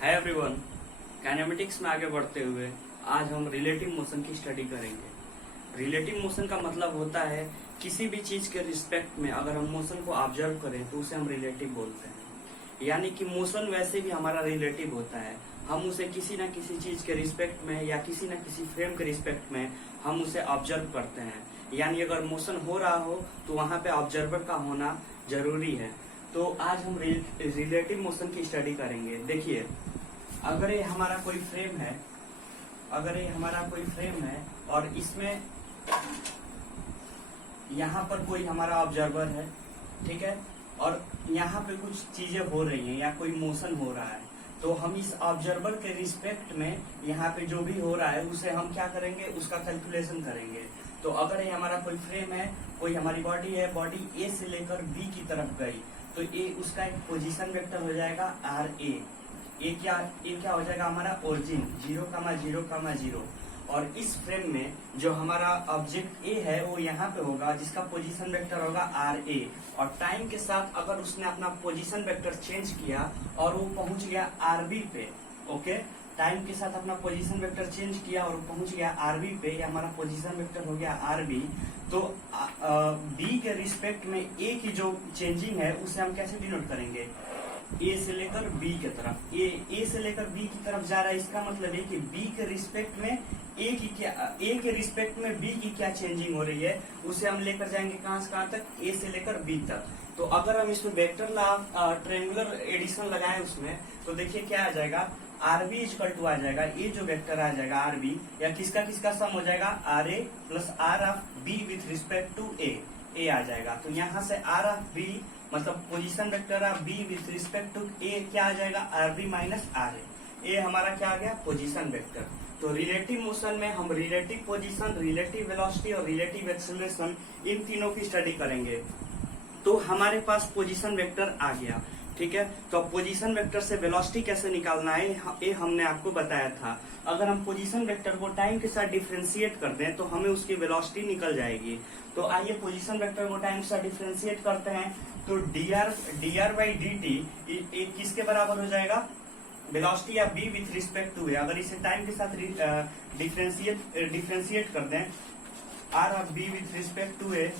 Hi everyone, kinematics में आगे बढ़ते हुए आज हम रिलेटिव मोशन की स्टडी करेंगे। रिलेटिव मोशन का मतलब होता है किसी भी चीज के रिस्पेक्ट में अगर हम मोशन को ऑब्जर्व करें तो उसे हम रिलेटिव बोलते हैं। यानी कि मोशन वैसे भी हमारा रिलेटिव होता है, हम उसे किसी न किसी चीज के रिस्पेक्ट में या किसी न किसी फ्रेम के रिस्पेक्ट में हम उसे ऑब्जर्व करते हैं। यानी अगर मोशन हो रहा हो तो वहां पे ऑब्जर्वर का होना जरूरी है। तो आज हम रिलेटिव मोशन की स्टडी करेंगे। देखिए, अगर ये हमारा कोई फ्रेम है और इसमें यहाँ पर कोई हमारा ऑब्जर्वर है, ठीक है, और यहाँ पे कुछ चीजें हो रही हैं या कोई मोशन हो रहा है, तो हम इस ऑब्जर्वर के रिस्पेक्ट में यहाँ पे जो भी हो रहा है उसे हम क्या करेंगे, उसका कैलकुलेशन करेंगे। तो अगर ये हमारा कोई फ्रेम है, कोई हमारी बॉडी है, बॉडी ए से लेकर बी की तरफ गई तो ए उसका एक पोजीशन वेक्टर हो जाएगा आर ए क्या हो जाएगा हमारा ओरिजिन 0,0,0। और इस फ्रेम में जो हमारा ऑब्जेक्ट ए है वो यहाँ पे होगा जिसका पोजीशन वेक्टर होगा आर ए। और टाइम के साथ अगर उसने अपना पोजीशन वेक्टर चेंज किया और वो पहुंच गया आरबी पे, ओके, टाइम के साथ अपना पोजीशन वेक्टर चेंज किया और पहुंच गया आरबी पे, या हमारा पोजीशन वेक्टर हो गया आरबी, तो बी के रिस्पेक्ट में ए की जो चेंजिंग है उसे हम कैसे डिनोट करेंगे, ए से लेकर बी की तरफ। ए से लेकर बी की तरफ जा रहा है, इसका मतलब है कि बी के रिस्पेक्ट में ए के रिस्पेक्ट में बी की क्या चेंजिंग हो रही है उसे हम लेकर जाएंगे कहां से कहां तक, ए से लेकर बी तक। तो अगर हम इसमें वेक्टर ट्रायंगुलर एडिशन लगाएं उसमें, तो देखिए क्या आ जाएगा, आरबी इक्वल टू आ जाएगा, ये जो वेक्टर आ जाएगा आरबी, या किसका किसका सम हो जाएगा, R A plus R of B with respect to A आ जाएगा। तो यहाँ से आर ऑफ बी मतलब position vector of B with respect to A क्या आ जाएगा, R B minus R A हमारा क्या आ गया, पोजीशन वेक्टर। तो रिलेटिव मोशन में हम रिलेटिव पोजीशन, रिलेटिव वेलोसिटी और रिलेटिव एक्सेलरेशन इन तीनों की स्टडी करेंगे। तो हमारे पास पोजीशन वेक्टर आ गया, ठीक है। तो पोजीशन वेक्टर से वेलोसिटी कैसे निकालना है ये हमने आपको बताया था। अगर हम पोजीशन वेक्टर को टाइम के साथ डिफरेंशिएट कर दें तो हमें उसकी वेलोसिटी निकल जाएगी। तो आइए पोजीशन वेक्टर को टाइम के साथ डिफरेंशिएट करते हैं। तो dr बाई dt किसके बराबर हो जाएगा, वेलोसिटी या B with respect to A. अगर इसे टाइम के साथ डिफरेंशिएट कर दें, R of B with respect to A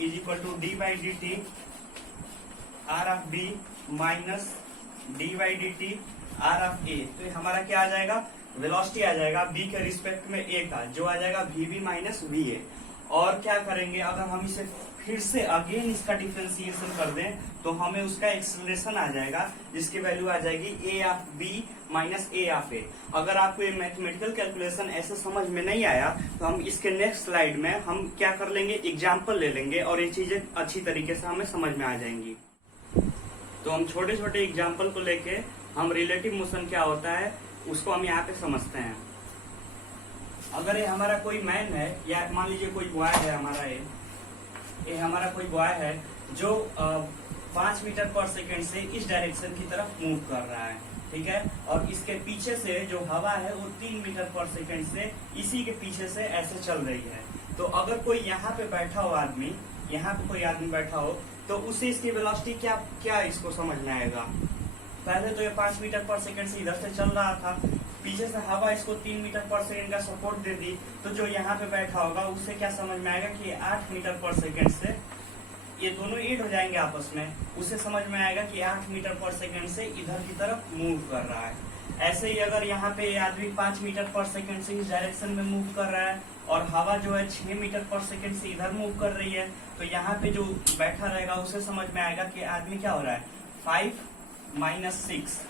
is equal to D by D T R of B minus D by D T R of A. तो ये हमारा क्या आ जाएगा, वेलोसिटी आ जाएगा बी के रिस्पेक्ट में ए का, जो आ जाएगा V B minus V A. और क्या करेंगे, अगर हम इसे फिर से अगेन इसका डिफरेंशिएशन कर दें तो हमें उसका एक्सेलरेशन आ जाएगा जिसकी वैल्यू आ जाएगी A of B minus A of A. अगर आपको ये मैथमेटिकल कैलकुलेशन ऐसे समझ में नहीं आया तो हम इसके नेक्स्ट स्लाइड में हम क्या कर लेंगे, एग्जाम्पल ले लेंगे और ये चीजें अच्छी तरीके से हमें समझ में आ जाएंगी। तो हम छोटे छोटे एग्जाम्पल को लेके हम रिलेटिव मोशन क्या होता है उसको हम यहाँ पे समझते हैं। अगर ये हमारा कोई मैन है या मान लीजिए कोई बॉय है, ये हमारा कोई बॉय है जो 5 मीटर पर सेकेंड से इस डायरेक्शन की तरफ मूव कर रहा है, ठीक है, और इसके पीछे से जो हवा है वो 3 मीटर पर सेकेंड से इसी के पीछे से ऐसे चल रही है। तो अगर कोई यहाँ पे बैठा हो आदमी, यहाँ पे कोई आदमी बैठा हो तो उससे इसकी वेलोसिटी क्या इसको समझ में आएगा। पहले तो ये 5 मीटर पर सेकेंड से इधर से चल रहा था, पीछे से हवा इसको 3 मीटर पर सेकेंड का सपोर्ट दे दी, तो जो यहाँ पे बैठा होगा उससे क्या समझ में आएगा कि 8 मीटर पर सेकेंड से ये दोनों ऐड हो जाएंगे आपस में, उसे समझ में आएगा कि 8 मीटर पर सेकेंड से इधर की तरफ मूव कर रहा है। ऐसे ही अगर यहाँ पे ये आदमी 5 मीटर पर सेकेंड से इस डायरेक्शन में मूव कर रहा है और हवा जो है 6 मीटर पर सेकेंड से इधर मूव कर रही है, तो यहाँ पे जो बैठा रहेगा उसे समझ में आएगा कि आदमी क्या हो रहा है, 5 माइनस 6,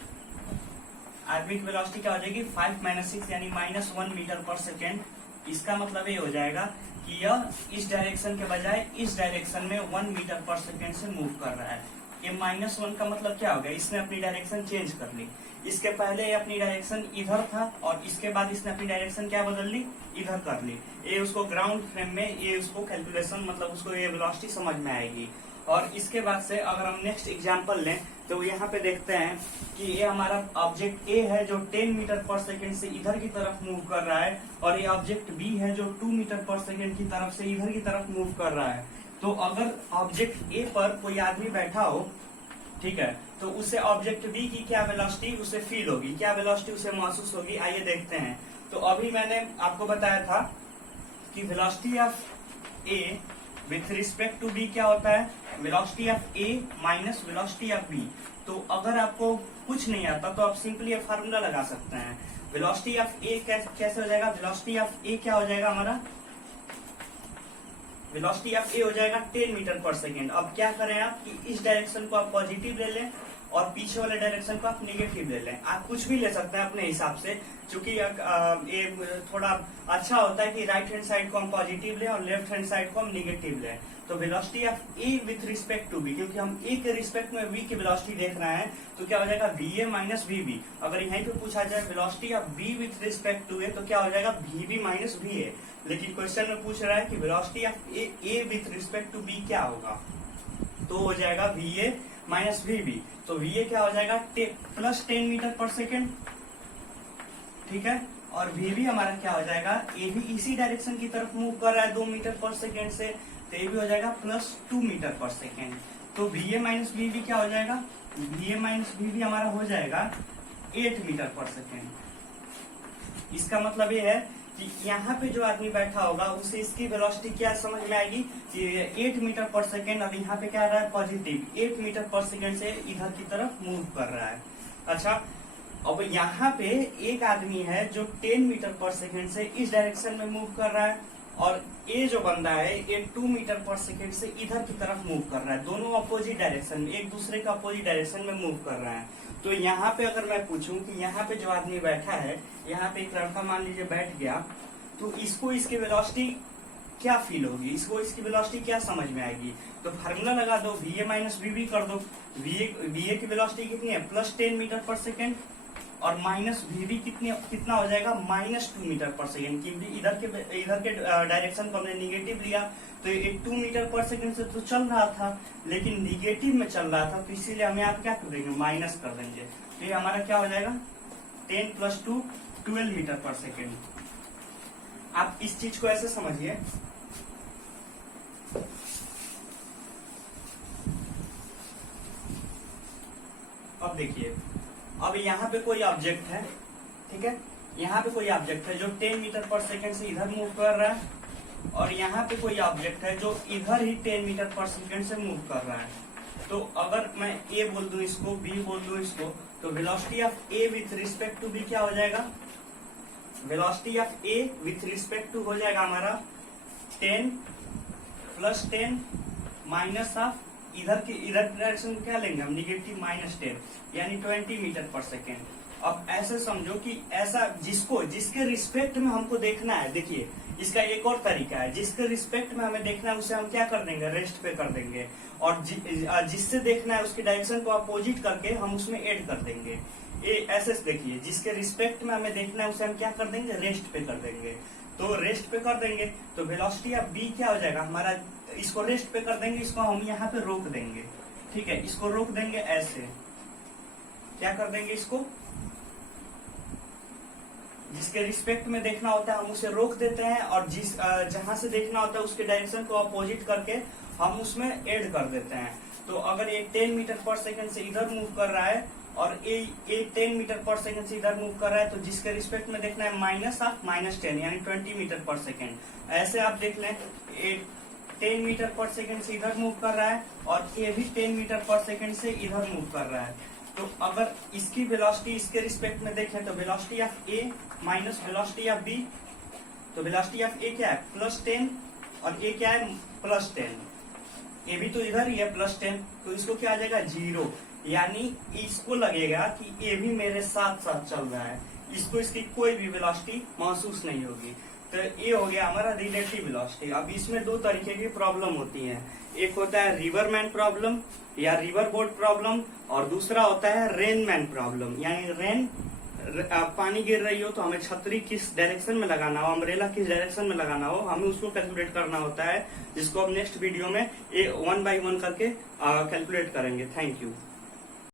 आदमी की वेलोसिटी क्या हो जाएगी 5 माइनस 6 यानी -1 मीटर पर सेकेंड। इसका मतलब ये हो जाएगा कि यह इस डायरेक्शन के बजाय इस डायरेक्शन में 1 मीटर पर सेकेंड से मूव कर रहा है। ये -1 का मतलब क्या हो गया, इसने अपनी डायरेक्शन चेंज कर ली। इसके पहले ये अपनी डायरेक्शन इधर था और इसके बाद इसने अपनी डायरेक्शन क्या बदल ली, इधर कर ली। ये उसको ग्राउंड फ्रेम में ये उसको कैलकुलेशन मतलब उसको ये वेलोसिटी समझ में आएगी। और इसके बाद से अगर हम नेक्स्ट एग्जांपल लें तो यहाँ पे देखते हैं कि ये हमारा ऑब्जेक्ट ए है जो 10 मीटर पर सेकेंड से इधर की तरफ मूव कर रहा है, और ये ऑब्जेक्ट बी है जो 2 मीटर पर सेकेंड की तरफ से इधर की तरफ मूव कर रहा है। तो अगर ऑब्जेक्ट ए पर कोई आदमी बैठा हो, ठीक है, तो उसे ऑब्जेक्ट बी की क्या वेलोसिटी उसे फील होगी, क्या वेलोसिटी उसे महसूस होगी, आइए देखते हैं। तो अभी मैंने आपको बताया था कि velocity of A with respect to B क्या होता है, velocity of A minus velocity of B. तो अगर आपको कुछ नहीं आता तो आप सिंपली ये फार्मूला लगा सकते हैं। वेलोसिटी ऑफ ए कैसे हो जाएगा, वेलोसिटी ऑफ ए क्या हो जाएगा हमारा, वेलोसिटी ऑफ ए हो जाएगा 10 मीटर पर सेकेंड। अब क्या करें आप कि इस डायरेक्शन को आप पॉजिटिव ले लें और पीछे वाले डायरेक्शन को आप नेगेटिव ले लें। आप कुछ भी ले सकते हैं अपने हिसाब से, क्योंकि ये थोड़ा अच्छा होता है कि राइट हैंड साइड को हम पॉजिटिव लें और लेफ्ट हैंड साइड को हम नेगेटिव लें। तो velocity of A with respect to B, क्योंकि हम ए के रिस्पेक्ट में बी की वेलोसिटी देख रहे हैं, तो क्या हो जाएगा V A minus V B. अगर यहीं पे पूछा जाए velocity of B with respect to A तो क्या हो जाएगा V B minus V A. लेकिन क्वेश्चन में पूछ रहा है कि velocity of A with respect to B क्या होगा, तो हो जाएगा V A minus V B. तो वी ए क्या हो जाएगा प्लस 10 मीटर पर सेकेंड, ठीक है। और वी बी हमारा क्या हो जाएगा, ए भी इसी डायरेक्शन की तरफ मूव कर रहा है 2 मीटर पर सेकेंड से, तो ये भी हो जाएगा प्लस 2 मीटर पर सेकेंड। तो V A minus V B क्या हो जाएगा, V A minus V B हमारा हो जाएगा 8 मीटर पर सेकेंड। इसका मतलब ये है कि यहाँ पे जो आदमी बैठा होगा उसे इसकी वेलोसिटी क्या समझ में आएगी कि 8 मीटर पर सेकेंड, और यहाँ पे क्या आ रहा है पॉजिटिव 8 मीटर पर सेकेंड से इधर की तरफ मूव कर रहा है। अच्छा, अब यहाँ पे एक आदमी है जो 10 मीटर पर सेकेंड से इस डायरेक्शन में मूव कर रहा है, और ये जो बंदा है ये 2 मीटर पर सेकेंड से इधर की तरफ मूव कर रहा है। दोनों अपोजिट डायरेक्शन में, एक दूसरे का अपोजिट डायरेक्शन में मूव कर रहा है। तो यहाँ पे अगर मैं पूछूं कि यहाँ पे जो आदमी बैठा है, यहाँ पे एक लड़का मान लीजिए बैठ गया, तो इसको इसकी वेलोसिटी क्या फील होगी, इसको इसकी वेलोसिटी क्या समझ में आएगी। तो फार्मूला लगा दो, V A minus V B कर दो। वी ए की वेलोसिटी कितनी है प्लस 10 मीटर पर सेकेंड, और माइनस वी बी कितना हो जाएगा माइनस 2 मीटर पर सेकेंड, क्योंकि इधर के डायरेक्शन को हमने निगेटिव लिया। तो ये 2 मीटर पर सेकेंड से तो चल रहा था, लेकिन निगेटिव में चल रहा था, तो इसीलिए हमें आप क्या कर देंगे माइनस कर देंगे। तो ये हमारा क्या हो जाएगा 10 प्लस 2 12 मीटर पर सेकेंड। आप इस चीज को ऐसे समझिए, अब देखिए, अब यहाँ पे कोई ऑब्जेक्ट है, ठीक है, यहाँ पे कोई ऑब्जेक्ट है जो 10 मीटर पर सेकेंड से इधर मूव कर रहा है, और यहाँ पे कोई ऑब्जेक्ट है जो इधर ही 10 मीटर पर सेकेंड से मूव कर रहा है। तो अगर मैं ए बोल दूं इसको, बी बोल दूं इसको, तो velocity of A with respect to B क्या हो जाएगा, velocity of A with respect to हो जाएगा हमारा 10 प्लस 10 माइनस ऑफ इधर डायरेक्शन को क्या लेंगे हम निगेटिव माइनस 10, यानी 20 मीटर पर सेकेंड। अब ऐसे समझो कि ऐसा जिसके रिस्पेक्ट में हमको देखना है, देखिए इसका एक और तरीका है, जिसके रिस्पेक्ट में हमें देखना है उसे हम क्या कर देंगे रेस्ट पे कर देंगे, और जिससे देखना है उसकी डायरेक्शन को अपोजिट करके हम उसमें ऐड कर देंगे। ये ऐसे देखिए, जिसके रिस्पेक्ट में हमें देखना है उसे हम क्या कर देंगे रेस्ट पे कर देंगे। तो रेस्ट पे कर देंगे तो वेलोसिटी ऑफ बी क्या हो जाएगा हमारा, इसको रेस्ट पे कर देंगे, इसको हम यहाँ पे रोक देंगे, ठीक है, इसको रोक देंगे ऐसे, क्या कर देंगे इसको, जिसके रिस्पेक्ट में देखना होता है हम उसे रोक देते हैं, और जहां से देखना होता है उसके डायरेक्शन को अपोजिट करके हम उसमें ऐड कर देते हैं। तो अगर ये 10 मीटर पर सेकेंड से इधर मूव कर रहा है और ये 10 मीटर पर सेकेंड से इधर मूव कर रहा है, तो जिसके रिस्पेक्ट में देखना है माइनस ऑफ माइनस 10 यानी 20 मीटर पर सेकेंड। ऐसे आप देख लें, 10 मीटर पर सेकेंड से इधर मूव कर रहा है और ये भी 10 मीटर पर सेकेंड से इधर मूव कर रहा है। तो अगर इसकी वेलोसिटी इसके रिस्पेक्ट में देखें तो velocity of A minus velocity of B, तो वेलोसिटी ऑफ ए क्या है प्लस 10 और ए क्या है प्लस 10, ए भी तो इधर ही है प्लस 10, तो इसको क्या आ जाएगा 0, यानी इसको लगेगा कि ए भी मेरे साथ साथ चल रहा है, इसको इसकी कोई भी वेलोसिटी महसूस नहीं होगी। तो ये हो गया हमारा रिलेटिव वेलोसिटी। अब इसमें दो तरीके की प्रॉब्लम होती है, एक होता है रिवरमैन प्रॉब्लम या रिवर बोट प्रॉब्लम, और दूसरा होता है रेनमैन प्रॉब्लम, यानी रेन पानी गिर रही हो तो हमें छतरी किस डायरेक्शन में लगाना हो, अम्ब्रेला किस डायरेक्शन में लगाना हो, हमें उसको कैलकुलेट करना होता है, जिसको हम नेक्स्ट वीडियो में 1 by 1 करके कैलकुलेट करेंगे। Thank you.